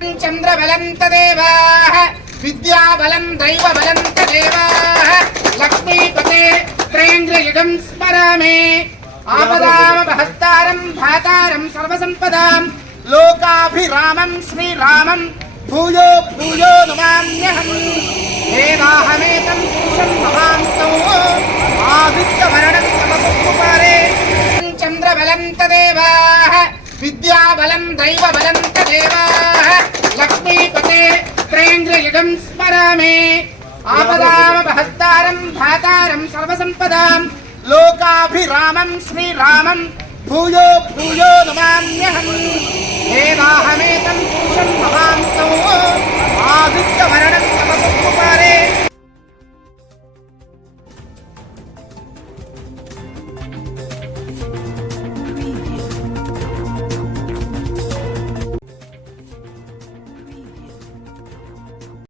चंद्र बलंत देवाः चन्द्रबलं तदेवाः विद्याबलं दैवबलं तदेवाः लक्ष्मीपते युगं स्मरामि। आपदाम भक्तारं भातारं सर्वसंपदां लोकाभिरामं, श्रीरामं, भूयो भूयो नुमान्यहम् वेदाहमेतं पुरुषं भवान्तौ आदित्यवरणं तमसुपारे चन्द्रबलं तदेवाः विद्याबलं दैवबलं तदेवाः वीरेन्द्रयुगम् स्मरामि। आपदामपहस्तारम् भातारम् सर्वसम्पदाम्। लोकाभिरामम् श्रीरामम् भूयो भूयो नमाम्यहम्। हेदाहमे